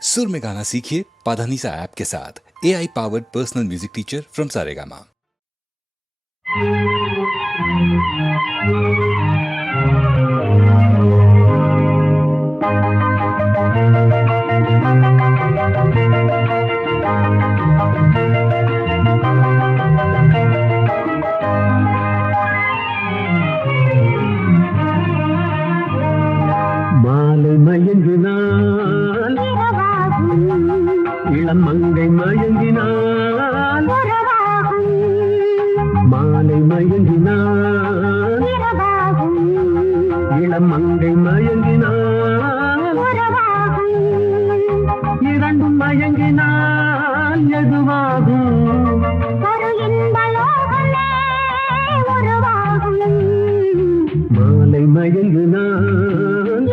सुर में गाना सीखिए पाधानीसा ऐप के साथ। AI powered personal music teacher from Saregama. மாலை மயங்கினால் இளம் மங்கை மயங்கினால் மாலை மயங்கினால் இளம் மங்கை மயங்கினால் இரண்டும் மயங்கினால் எதுவாகும் மாலை மயங்கினால்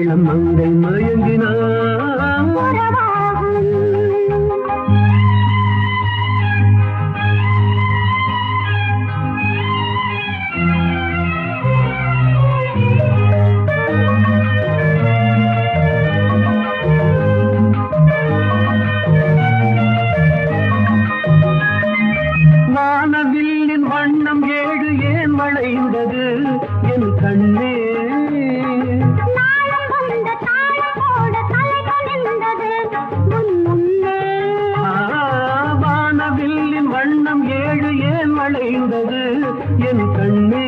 இளம் மங்கை மயங்கினார் வானவில்லின் வண்ணம் ஏழு ஏன் வளைந்தது என் கண்ணே வானவில்லின் வண்ணம் ஏழு ஏன் வளைந்தது என் கண்ணே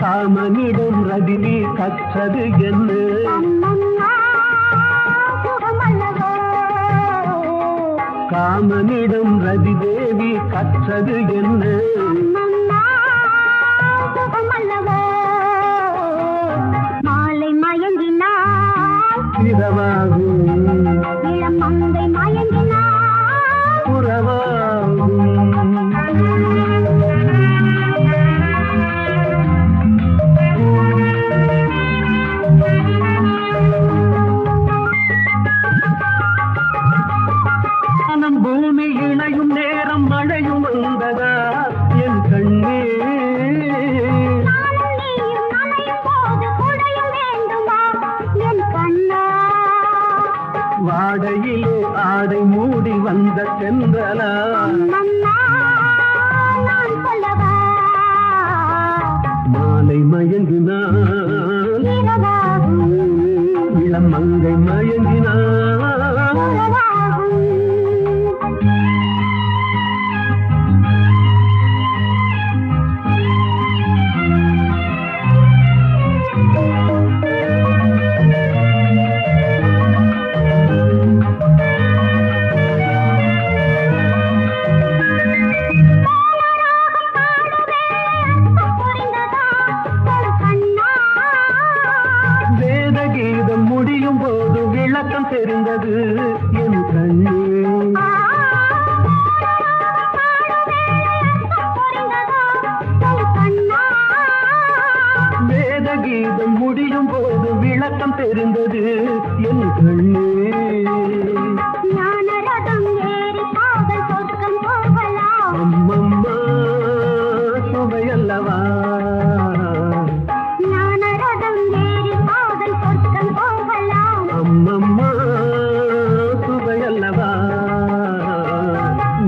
காமனிடம் ரதினி கற்றது என்ன காமனிடம் ரதி தேவி கற்றது என்ன மாலை மயங்கினார் இரவாகும் இளம் மங்கை மயங்கினார் உறவாகும் பூமி இணையும் நேரம் மழையும் வந்ததா என் கண்ணே வாடையிலே ஆடை மூடி வந்த சென்றலா மாலை மயங்கினார் இளம் மங்கை மயங்கினார் வேதகீதம் முடியும் போது விளக்கம் தெரிந்தது என் கண்ணே வேதகீதம் முடியும் போது விளக்கம் தெரிந்தது என் கண்ணே அம்மம்மா சுவையல்லவா அம்மம்மா சுவையல்லவா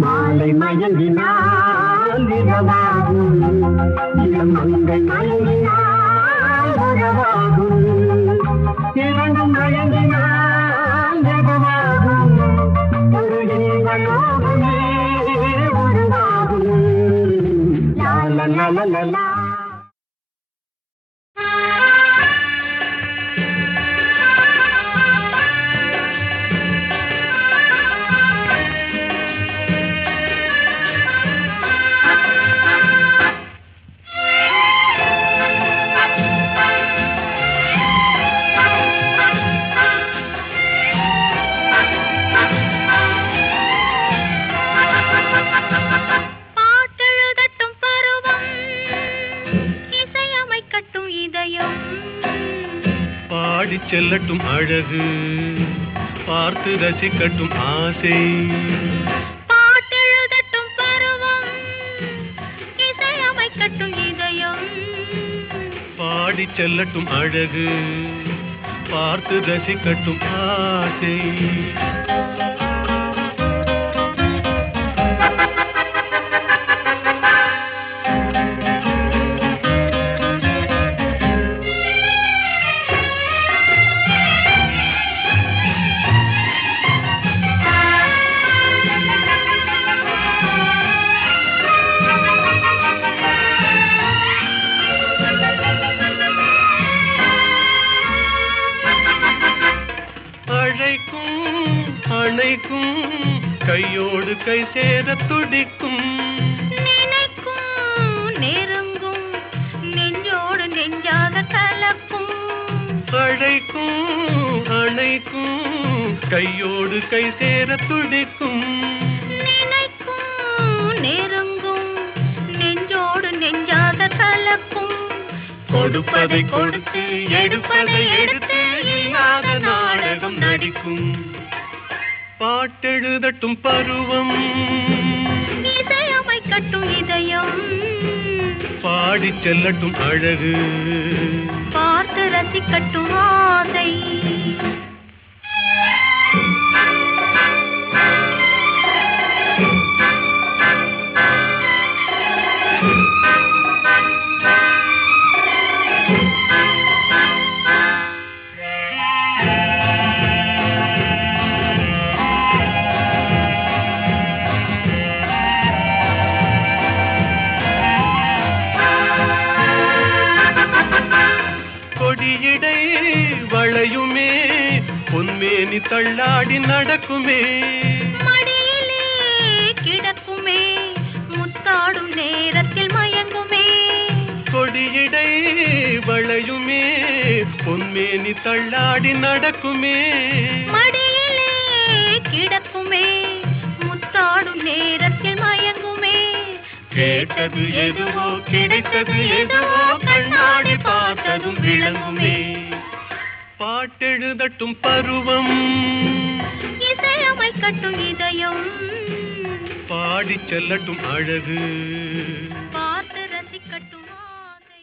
மாலை மயங்கினால் இரவாகும் இளம் மங்கை மயங்கினால் உறவாகும் இரண்டும் மயங்கினால் எதுவாகும் ஒரு இன்பலோகமே உருவாகும் லா லா லா லா லா. பாட்டெழுதட்டும் பருவம் பாடிச் செல்லட்டும் அழகு, பார்த்து ரசிக்கட்டும் ஆசை. பாட்டெழுதட்டும் பருவம், இசை ரசிக்கட்டும் இதயம். பாடி செல்லட்டும் அழகு, பார்த்து ரசிக்கட்டும் ஆசை. கையோடு கை சேர துடிக்கும், நினைக்கும் நெருங்கும், நெஞ்சோடு நெஞ்சாக கலக்கும். அழைக்கும் அணைக்கும் கையோடு கை சேர துடிக்கும், நினைக்கும் நெருங்கும், நெஞ்சோடு நெஞ்சாக கலக்கும். கொடுப்பதை கொடுத்து எடுப்பதை எடுத்து இல்லாத நாடகம் நடிக்கும். பாட்டெழுதட்டும் பருவம், இசையமைக்கட்டும் இதயம். பாடி செல்லட்டும் அழகு, பார்த்து ரசிக்கட்டும் ஆசை. கொடியிடை வளையுமே, பொன்மேனி தள்ளாடி நடக்குமே, மடியிலே கிடக்குமே, முத்தாடும் நேரத்தில் மயங்குமே. கொடியிடை வளையுமே, பொன்மேனி தள்ளாடி நடக்குமே, மடியிலே கிடக்குமே, முத்தாடும் நேரத்தில் மயங்குமே. கேட்டது எதுவோ கிடைத்தது எதுவோ கண்ணாடி பார்த்ததும் விளங்குமே. பாட்டெழுதட்டும் பருவம், இசையமைக்கட்டும் இதயம். பாடி செல்லட்டும் அழகு, பார்த்து ரசிக்கட்டும் ஆசை.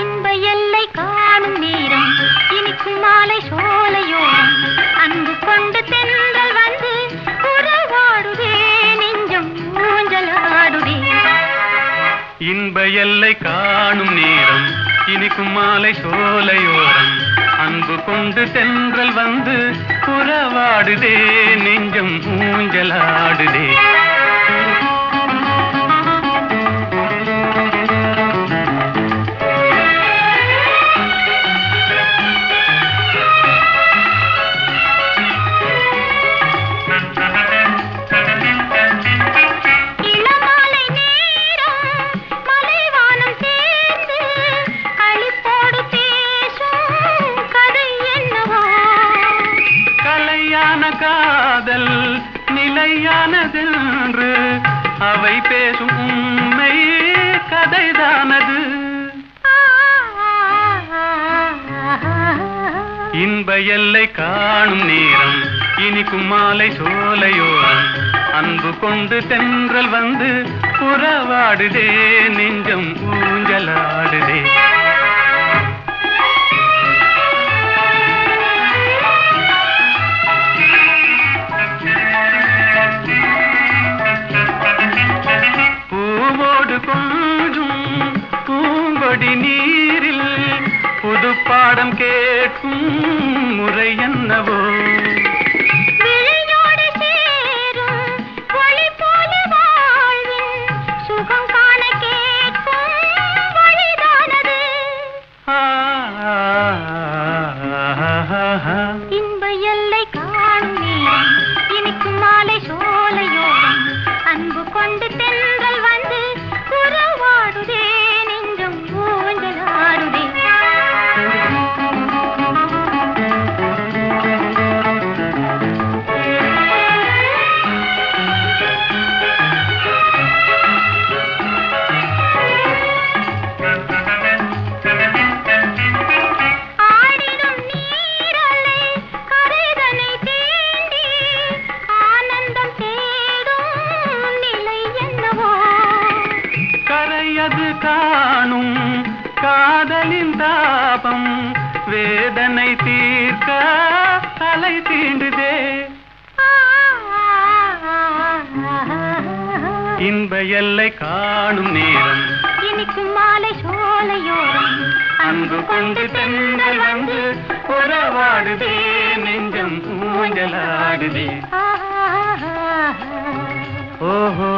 இன்ப எல்லை காணும் நேரம், இனிக்கும் மாலை சோலையோரம், அன்பு கொண்டு தென்றல் வந்து உறவாடுதே, நெஞ்சம் ஊஞ்சலாடுதே. இன்ப எல்லை காணும் நேரம், இனிக்கும் மாலை சோலையோரம், அன்பு கொண்டு தென்றல் வந்து உறவாடுதே, நெஞ்சம் ஊஞ்சலாடுதே. இளமாலை நேரம், மலைவானம் சேர்ந்து களிப்போடு பேசும் கதை என்னவோ. கலையான காதல் நிலையானதென்று அவை பேசும் உண்மை கதைதானது. இன்ப எல்லை காணும் நேரம், இனிக்கும் மாலை சோலையோரம், அன்பு கொண்டு தென்றல் வந்து உறவாடுதே, நெஞ்சம் ஊஞ்சலாடுதே. பூவோடு கொஞ்சும் பூங்கொடி நீரில் புது பாடம் கேட்கும் முறை என்னவோ. விழியோடு சேரும் ஒளி போல வாழ்வின் சுகம் காண கேட்கும் வழிதானது. இன்ப எல்லை காணும் நேரம், இனிக்கும் மாலை சோலையோரம், அன்பு கொண்டு தென்றல் வந்து உறவாடுதே, நெஞ்சம் ஊஞ்சலாடுதே. காதலின் தாபம் வேதனை தீர்க்க தலை தீண்டுதே. இன்ப எல்லை காணும் நேரம் இனிக்கும் மாலை சோலையோரம் அன்பு கொண்டு தென்றல் வந்து உறவாடுதே நெஞ்சம் ஊஞ்சலாடுதே. ஓஹோ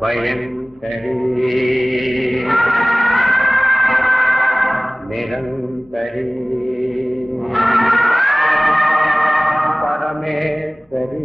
பயங்கரே நிரந்தரே பரமேஸ்வரி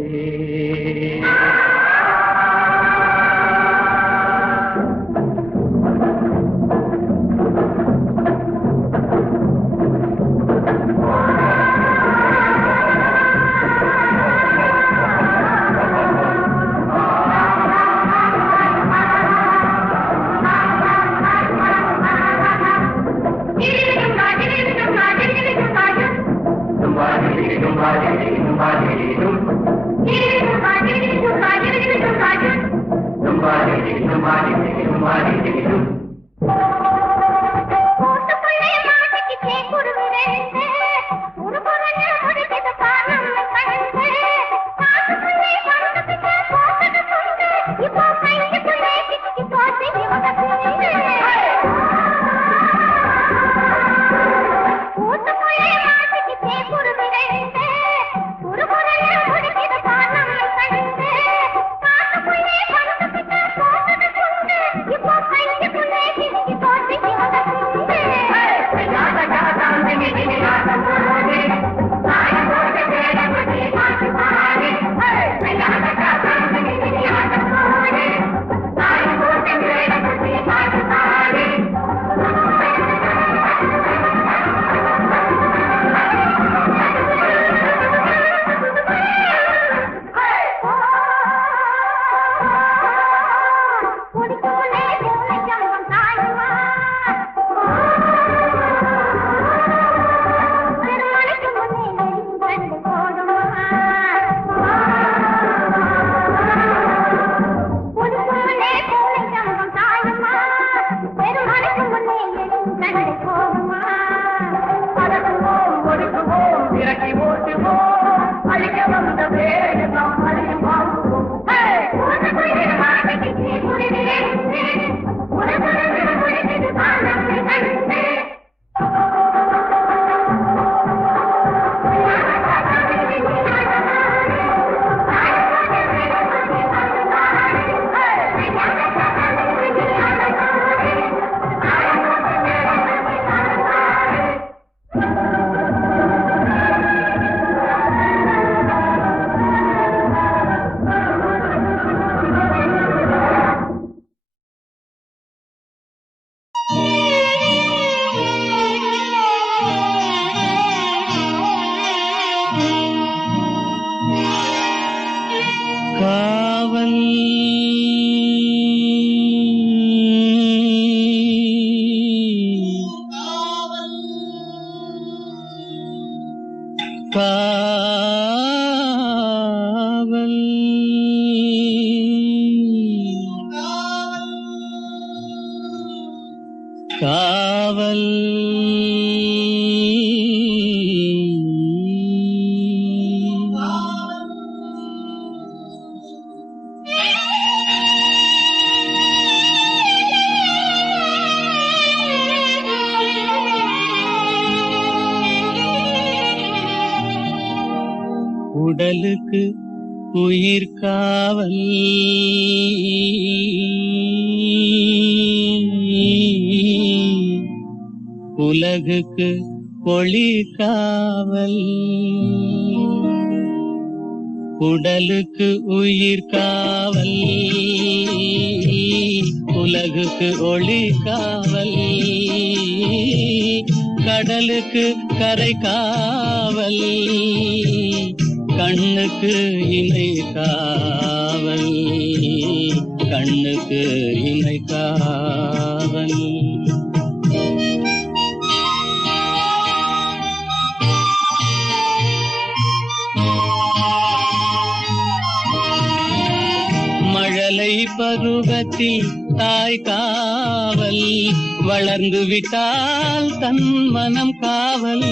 காவல் உடலுக்கு உயிர் காவல் உலகுக்கு ஒளி காவல் உடலுக்கு உயிர் காவல் உலகுக்கு ஒளி காவல் கடலுக்கு கரை காவல் கண்ணுக்கு இணை காவல் கண்ணுக்கு இணை காவல் பருவத்தில் தாய் காவல், வளர்ந்து விட்டால் தன் மனம் காவல்.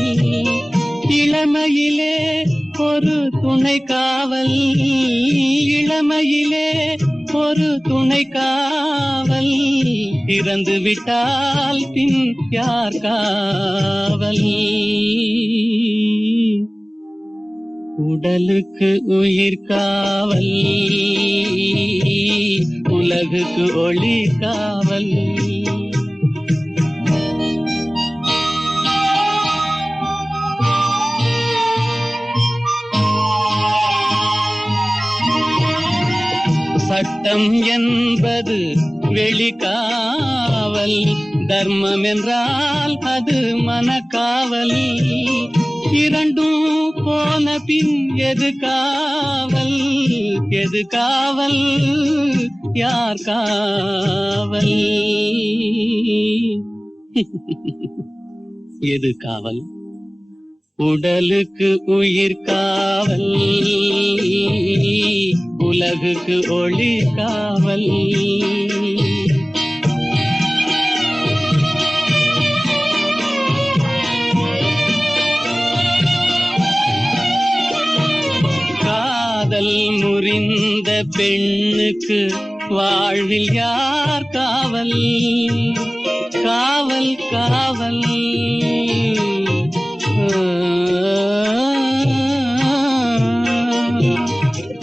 இளமையிலே ஒரு துணை காவல், இளமையிலே ஒரு துணை காவல். இறந்து விட்டால் பின் யார் காவல்? உடலுக்கு உயிர் காவல், உலகுக்கு ஒளி காவல். சட்டம் என்பது வெளிக்காவல், தர்மம் என்றால் அது மனக்காவல். இரண்டும் போன பின் எது காவல்? எது காவல்? யார் காவல்? எது காவல்? உடலுக்கு உயிர் காவல், உலகுக்கு ஒளி காவல். காதல் முறிந்த பெண்ணுக்கு வாழ்வில் யார் காவல்? காவல் காவல்.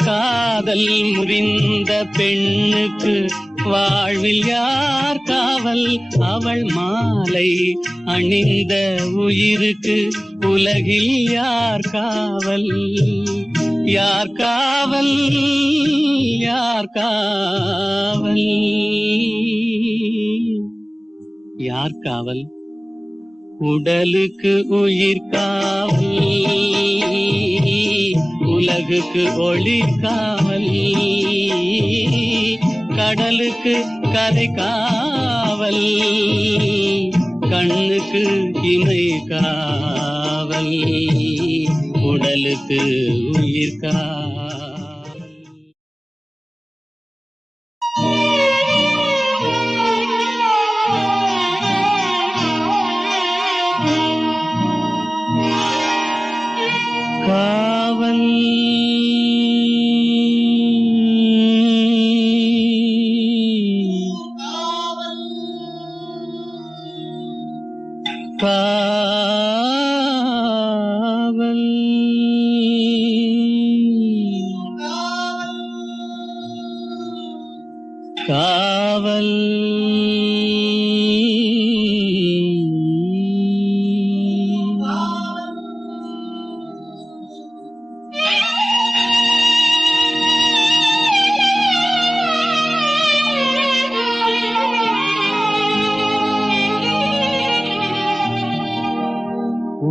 காதல் முறிந்த பெண்ணுக்கு வாழ்வில் யார் காவல்? அவள் மாலை அணிந்த உயிருக்கு உலகில் யார் காவல்? யார் காவல்? யார் காவல்? யார் காவல்? உடலுக்கு உயிர் காவல், உலகுக்கு ஒளி காவல். கடலுக்கு கரை காவல், கண்ணுக்கு இமை காவல். உடலுக்கு உயிர் காவல். காவல் காவல் காவல்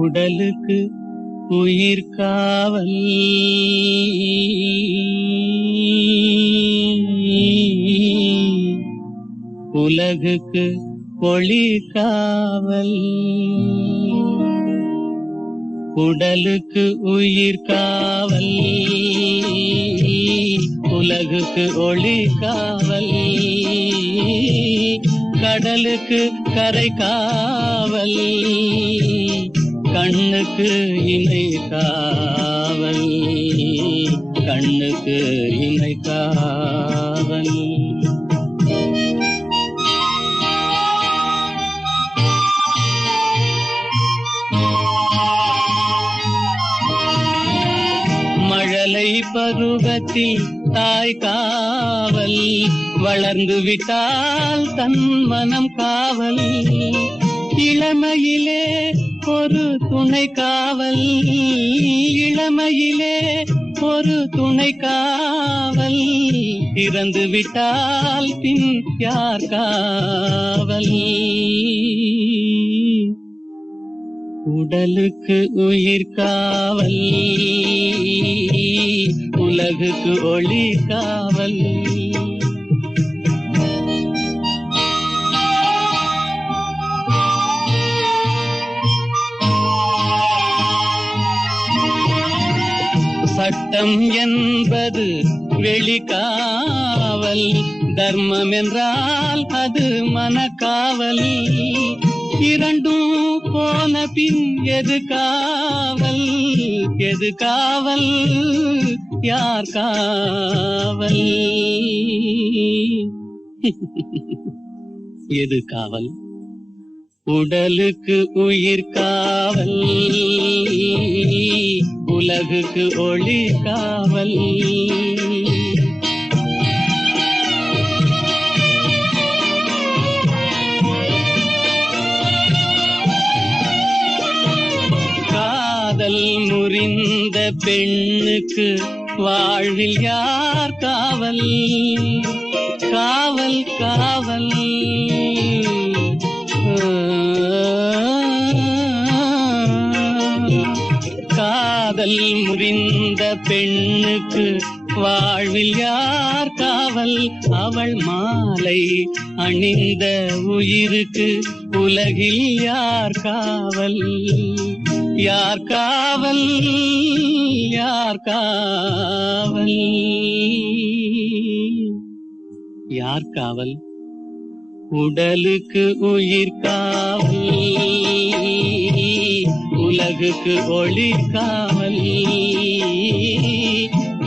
உடலுக்கு உயிர் காவல், உலகுக்கு ஒளி காவல். உடலுக்கு உயிர் காவல், உலகுக்கு ஒளி காவல். கடலுக்கு கரை காவல், கண்ணுக்கு இமை காவல். கண்ணுக்கு இமை காவல். மழலை பருவத்தில் தாய் காவல், வளர்ந்து விட்டால் தன் மனம் காவல். இளமையிலே ஒரு துணை காவல், இளமையிலே ஒரு துணை காவல். இறந்து விட்டால் பின் யார் காவல்? உடலுக்கு உயிர் காவல், உலகுக்கு ஒளி காவல். சட்டம் என்பது வெளிக்காவல், தர்மம் என்றால் அது மனக்காவல். இரண்டும் போன பின் எது காவல்? எது காவல்? யார் காவல்? எது காவல்? உடலுக்கு உயிர் காவல், உலகுக்கு ஒளி காவல். காதல் முறிந்த பெண்ணுக்கு வாழ்வில் யார் காவல்? காவல் காவல். காதல் முறிந்த பெண்ணுக்கு வாழ்வில் யார் காவல்? அவள் மாலை அணிந்த உயிருக்கு உலகில் யார் காவல்? யார் காவல்? யார் காவல்? யார் காவல்? உடலுக்கு உயிர் காவல், உலகுக்கு ஒளி காவல்.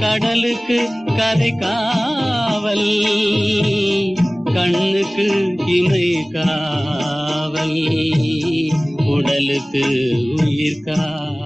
கடலுக்கு கரை காவல், கண்ணுக்கு இமை காவல், உடலுக்கு உயிர் காவல்.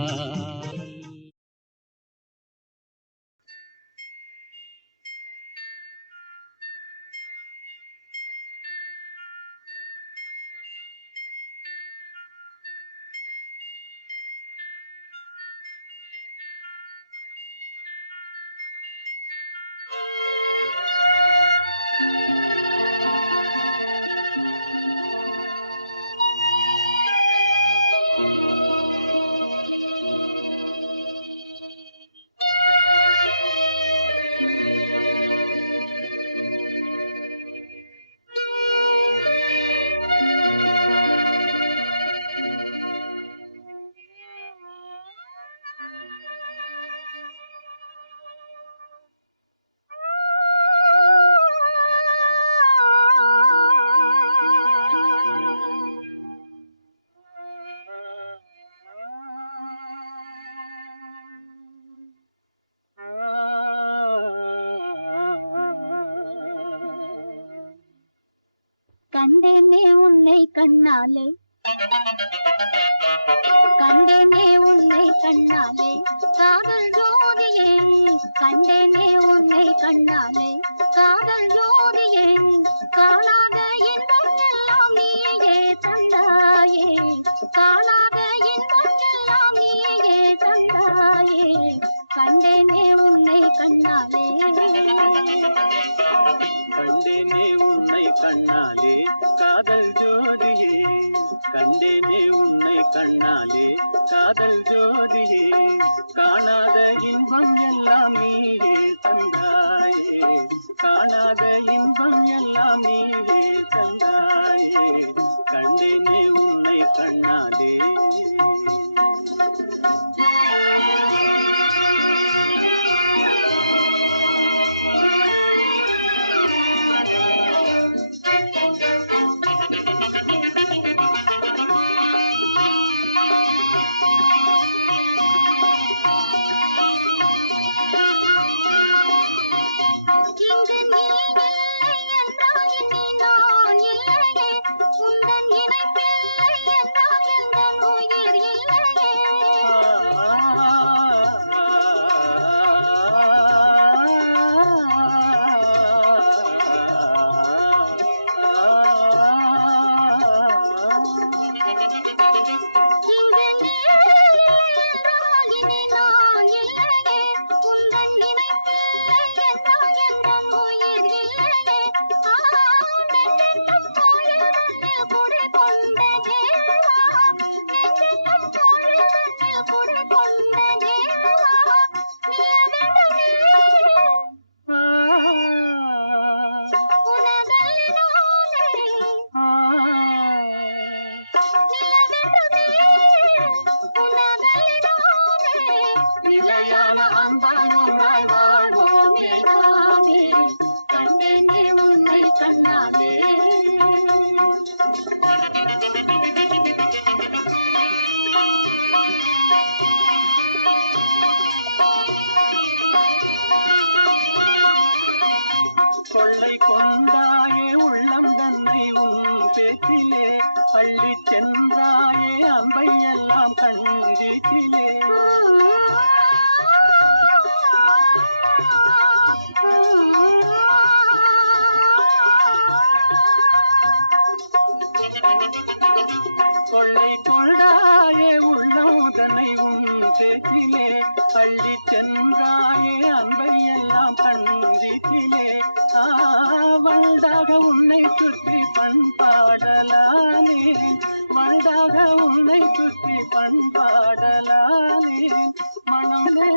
கண்டேனே உன்னை கண்ணாலே, கண்டேனே உன்னை கண்ணாலே, காதல் ஜோதியே. கண்டேனே உன்னை கண்ணாலே, காதல் ஜோதியே. காணாத இன்பம் எல்லாம் நீயே தந்தாயே, காணாத இன்பம் எல்லாம் நீயே தந்தாயே. கண்டேனே உன்னை கண்ணாலே, கண்டேனே உன்னை கண்ணாலே காதல் ஜோதியே. கண்டேனே உன்னை கண்ணாலே காதல் ஜோதியே. காணாத இன்பம் எல்லாம் நீயே தந்தாயே, காணாத இன்பம் எல்லாம் நீயே தந்தாயே. கண்டேனே உன்னை கண்ணாலே. சேற்றிலே அள்ளி சென்றாயே அம்பை எல்லாம் கண்ணீட்டிலே கொள்ளை கொண்டாயே உள்ளோதனை உன் சேற்றிலே அள்ளி சென்றாயே அம்பை எல்லாம் கண்ணீட்டிலே வண்டாக உன்னை சுற்றி பண்பாடலானே வண்டாக உன்னை சுற்றி பண்பாடலானே மனமே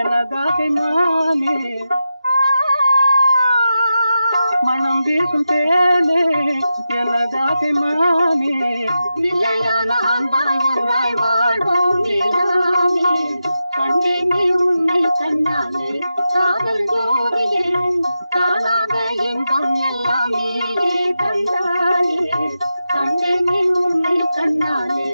எனதாக நானே மனம் வீசும் தேனே எனதாக மானே நிலையான அன்பாய் ஒன்றாய் வாழ்வோம் எல்லாமே கண்டேனே உன்னை கண்ணாலே காதல் ஜோதியே காணாத இன்பம் எல்லாம் நீயே தந்தாலே கண்டேனே உன்னை கண்ணாலே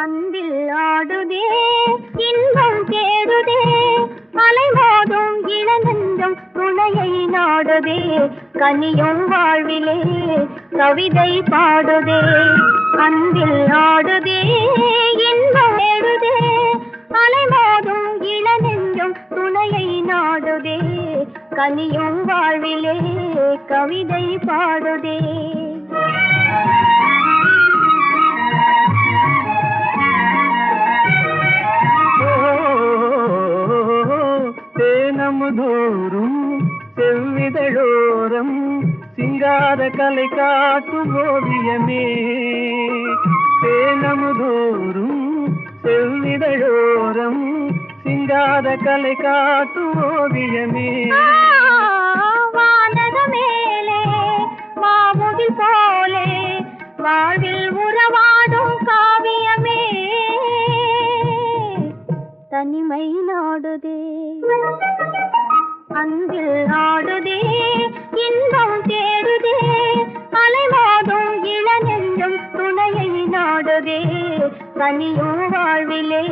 அன்பில் ஆடுதே இன்பம் தேடுதே அலைமோதும் இளநெஞ்சம் துணையை நாடுதே கனியும் வாழ்விலே கவிதை பாடுதே அன்பில் ஆடுதே இன்பம் தேடுதே அலைமோதும் இளநெஞ்சம் துணையை நாடுதே கனியும் வாழ்விலே கவிதை பாடுதே தேனமுதோறும் செவ்விதழோரம் சிங்கார கலை காட்டும் ஓவியமே தேனமுதோறும் செவ்விதழோரம் சிங்கார கலை காட்டும் ஓவியமே வானக மேலே மாமுகில் போலே வாழ்வில் உறவாடும் காவியமே தனிமை நாடுதே அன்பில் ஆடுதே இன்பம் தேடுதே அலைமோதும் இளநெஞ்சம் துணையை நாடுதே கனியும் வாழ்விலே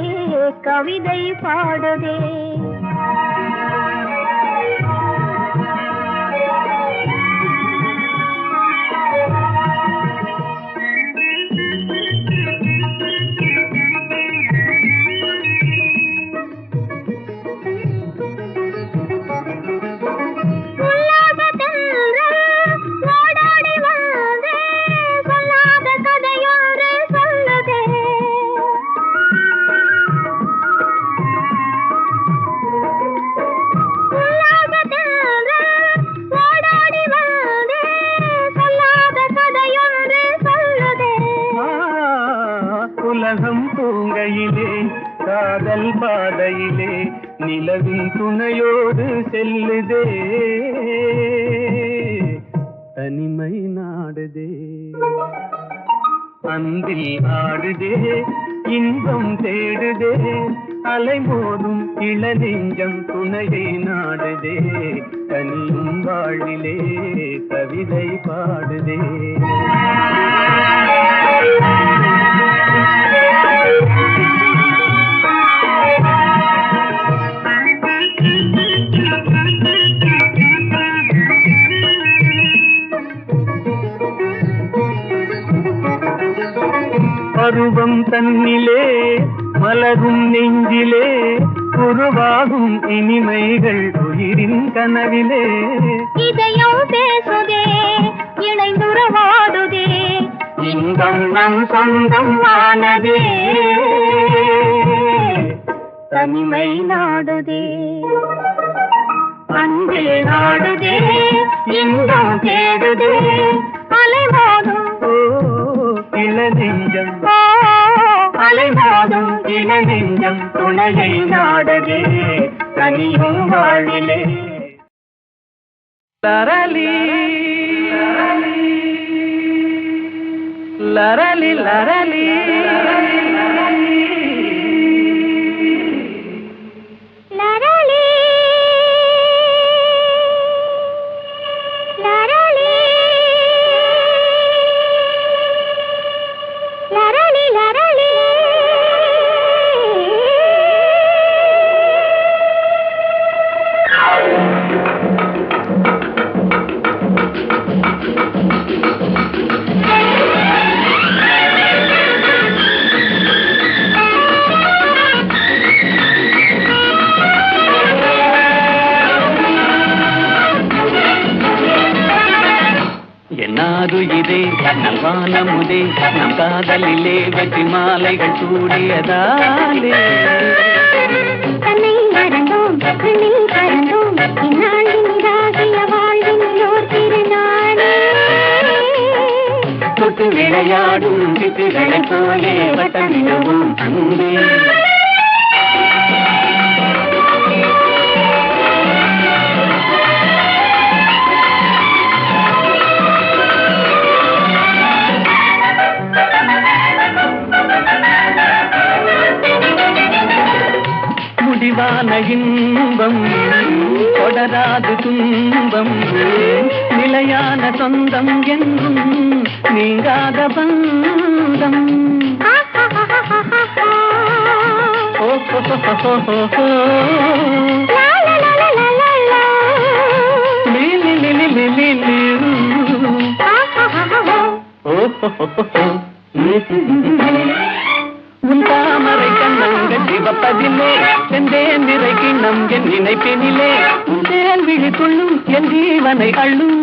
கவிதை பாடுதே உலகம் பூங்கையிலே காதல் பாதையிலே நிலவின் துணையோடு செல்லுதே தனிமை நாடுதே அன்பில் ஆடுதே இன்பம் தேடுதே அலைமோதும் இளநெஞ்சம் துணையை நாடுதே தனியும் வாழ்விலே கவிதை பாடுதே பருவம் தன்னிலே மலரும் நெஞ்சிலே உருவாகும் இனிமைகள் உயிரின் கனவிலே இதயம் பேசுதே இணைந்துறவாடுதே இன்பம் நம் சொந்தம் ஆனதே தனிமை நாடுதே அன்பில் நாடுதே இன்பம் தேடுதே அலைமோதும் இளநெஞ்சம் அலைமோதும் இளநெஞ்சம் துணையை நாடுதே தனியும் வாழ்விலே லரலி லரலி லரலி லரளி லரளி லரளி லரளி என்னாது இதே நல்வானமுதே நம் காதலிலே வெற்றி மாலைகள் சூடியதாலே தன்னை மறந்தோம் கண்ணில் பறந்தோம் இந்நாளினிதாகிய வாழ்வினிலோர் திருநாளே தொட்டு விளையாடும் சிட்டுகளைப் போலே வட்டமிடவும் அன்பே முடிவான இன்பம் தொடராது துன்பம் நிலையான சொந்தம் என்றும் நீங்காத பந்தம் உன் தாமரை கண்ணங்கள் சிவப்பதிலே செந்தேன் நிறை கிண்ணம் என் நினைப்பினிலே உன் தேன் விழி துள்ளும் என் ஜீவனை அள்ளும்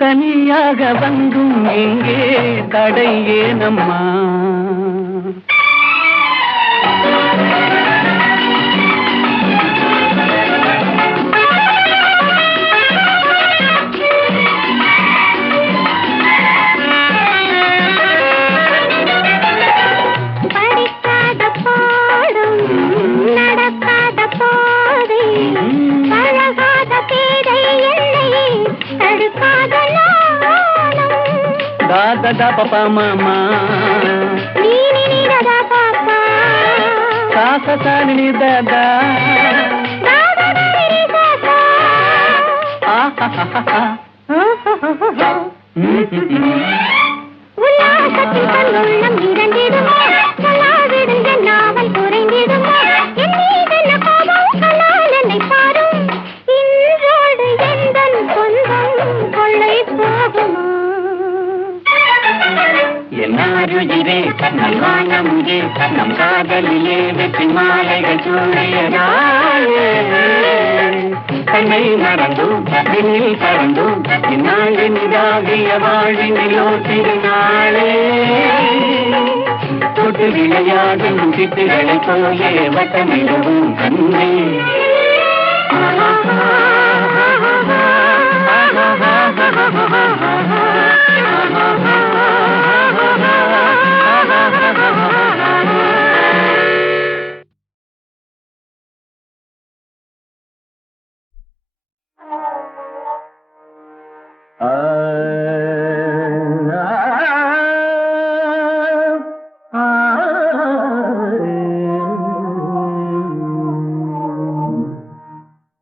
தனியாக வந்தும் எங்கே தடை ஏனம்மா da papa mama ni ni ni da papa sa sa sa ni da da da da ni da da ah ha ha ha உல்லாசத்தில் தன்னுள்ளம் இறந்திடுமோ சொல்லாவிடும் என் நாவல் குறைந்திடுமோ என் மீதென்ன கோபம் சொன்னால் என்னை பாரும் இன்றோடு எந்தன் சொந்தம் கொள்ளை போகுமோ என்னாருயிரே நல்வானமுதே நம் காதலிலே வெற்றி மாலைகள் சூடியதாலே தன்னை மறந்தோம் விண்ணில் பறந்தோம் இந்நாளினிதாகிய வாழ்வினிலோ திருநாளே தொட்டு விளையாடும் சிட்டுகளைப் போலே வட்டமிடவும் கண்ணே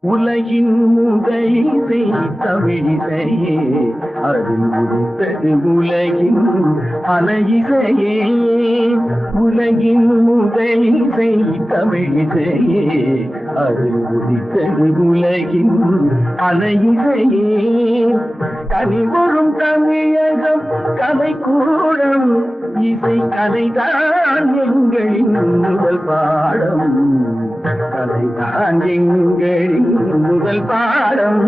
உலகின் முதலிசை தமிழிசையே அதில் உதித்தது உலகின் அலையிசையே உலகின் முதலிசை தமிழிசையே அதில் உதித்தது உலகின் அலையிசையே கனிவரும் தமிழகம் கலைக்கூடம் இசை கலைதான் எங்களின் முதல் பாடம் கலைதான் எங்களின் முதல் பாடம்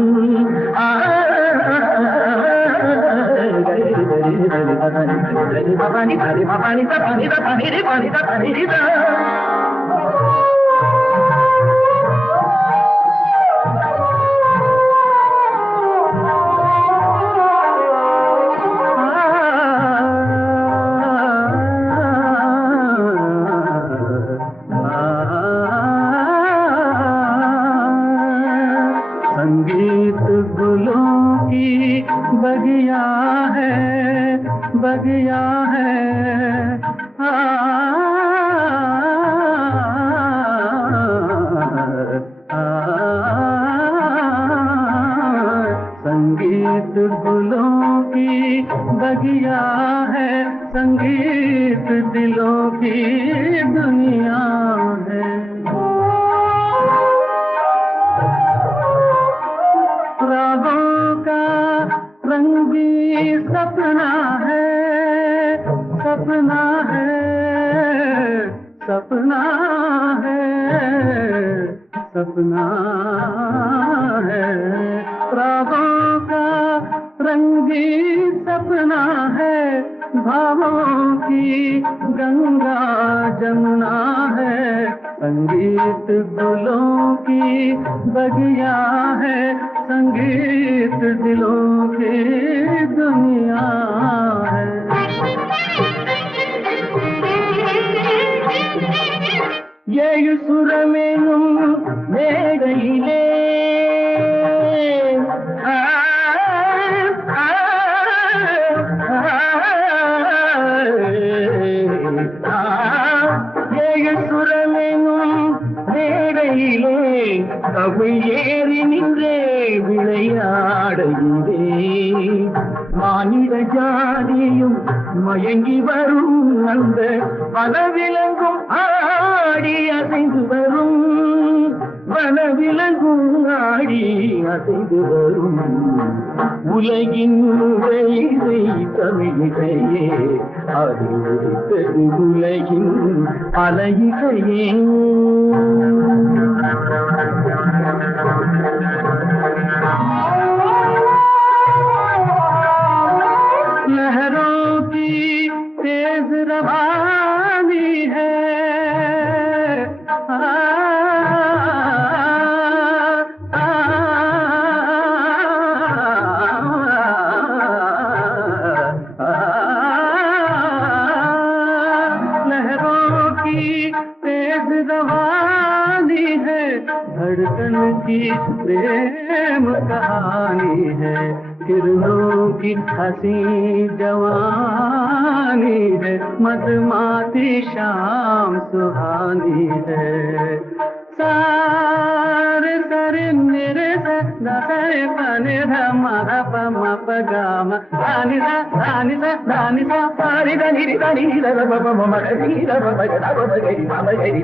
संगीत गुलों की बगिया है, बगिया है। संगीत गुलों की बगिया है, संगीत दिलों की दुनिया है। रागों का रंगी सपना है, सपना है, सपना है, सपना है। रागों का रंगी सपना है, भावों की गंगा जमुना है। संगीत गुलों की बगिया है, संगीत दिलों की दुनिया है। ஏழு சுரமேனும் மேடையிலே ஏழு சுரமேனும் மேடையிலே அவை ஏறி நின்றே விளையாடையிலே மானிட ஜாதியும் மயங்கி வரும் அந்த வனவிலங்கும் ஆடி அசைந்து வரும், வனவிலங்கும் ஆடி அசைந்து வரும். உலகின் இசை தமிழிசையே, அது ஒலித்தது உலகின் பல இசையே. लहरों की तेज रवानी है, लहरों की तेज रवानी है, धड़कन की प्रेम कहानी है। किरणों की हंसी जवानी है, मधुमाती शाम सुहानी है। सारे सरे मेरे सरे पने धमा पम पगाम धानी सा धानी सा धानी सा पारी धनी धनी प म री प प ग री म री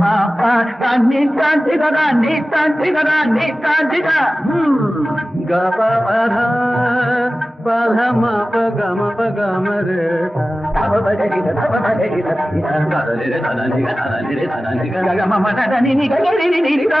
मा पा नी कांति नी कांति नी कांति ग प प ध म प ग म रे सा प प ग री ध प प ग री ध नी ध रे रे ध नी रे ध नी ग ग म ध नी नी ग री री री ग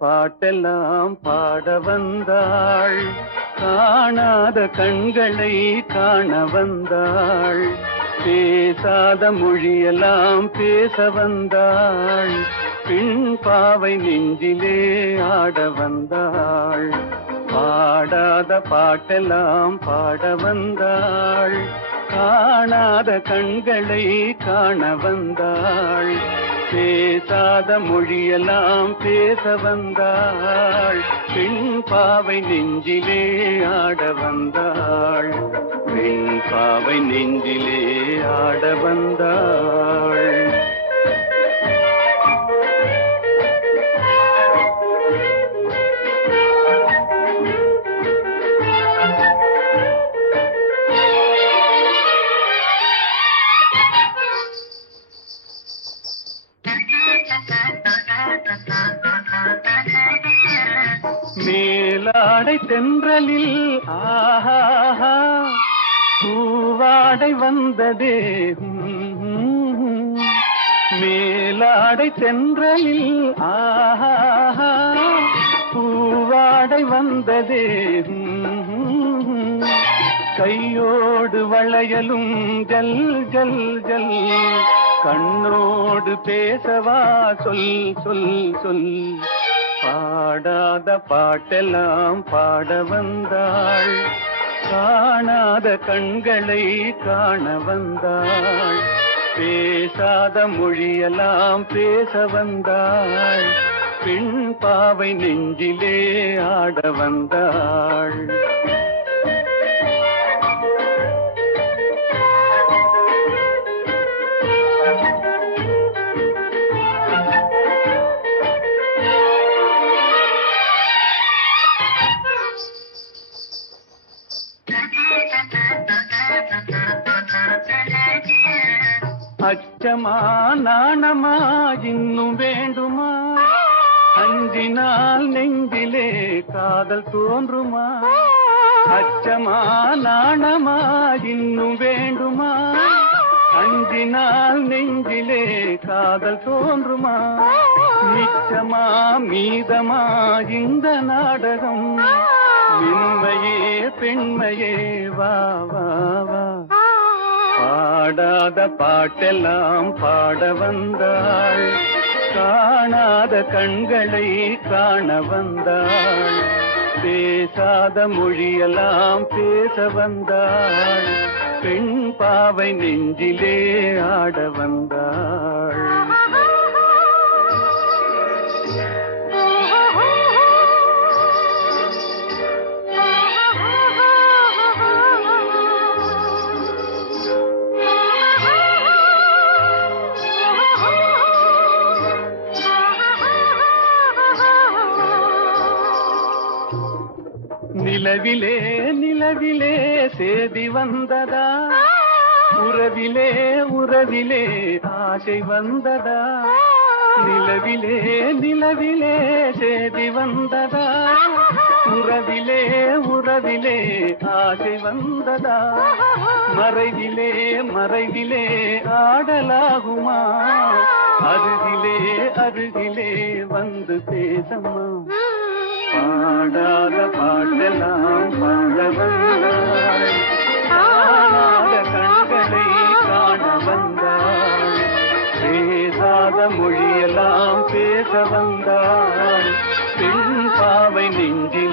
பாட்டெல்லாம் பாட வந்தாள், காணாத கண்களை காண வந்தாள், பேசாத மொழியெல்லாம் பேச வந்தாள், பின் பாவை நெஞ்சிலே ஆட வந்தாள். பாடாத பாட்டெல்லாம் பாட வந்தாள், காணாத கண்களை காண வந்தாள், பேசாத மொழியெல்லாம் பேச வந்தாள், பெண் பாவை நெஞ்சிலே ஆட வந்தாள், பெண் பாவை நெஞ்சிலே ஆட வந்தாள். மேலாடை தென்றலில் ஆஹா பூவாடை வந்ததே, மேலாடை தென்றலில் ஆஹா பூவாடை வந்ததே, கையோடு வளையலும் ஜல் ஜல் ஜல், கண்ணோடு பேசவா சொல் சொல் சொல், பாடாத பாட்டெல்லாம் பாட வந்தாள், காணாத கண்களை காண வந்தாள், பேசாத மொழியெல்லாம் பேச வந்தாள், பெண் பாவை நெஞ்சிலே ஆட வந்தாள். அச்சமா நாணமா இன்னும் வேண்டுமா, அஞ்சினால் நெஞ்சிலே காதல் தோன்றுமா, அச்சமா நாணமா இன்னும் வேண்டுமா, அஞ்சினால் நெஞ்சிலே காதல் தோன்றுமா, மிச்சமா மீதமா இந்த நாடகம், மென்மையே பெண்மையே வா வா வா, பாடாத பாட்டெல்லாம் பாட வந்தாள், காணாத கண்களை காண வந்தாள், பேசாத மொழியெல்லாம் பேச வந்தாள், பெண் பாவை நெஞ்சிலே ஆட வந்தாள். நிலவிலே நிலவிலே சேதி வந்ததா, உறவிலே உறவிலே ஆசை வந்ததா, நிலவிலே நிலவிலே சேதி வந்ததா, உறவிலே உறவிலே ஆசை வந்ததா, மறைவிலே மறைவிலே ஆடலாகுமா, அருகிலே அருகிலே வந்து பேசம்மா, பாடாத பாட்டெல்லாம் பாட வந்தாள், காணாத கண்களை காண வந்தாள், பேசாத மொழியெல்லாம் பேச வந்தாள், பெண் பாவை நெஞ்சி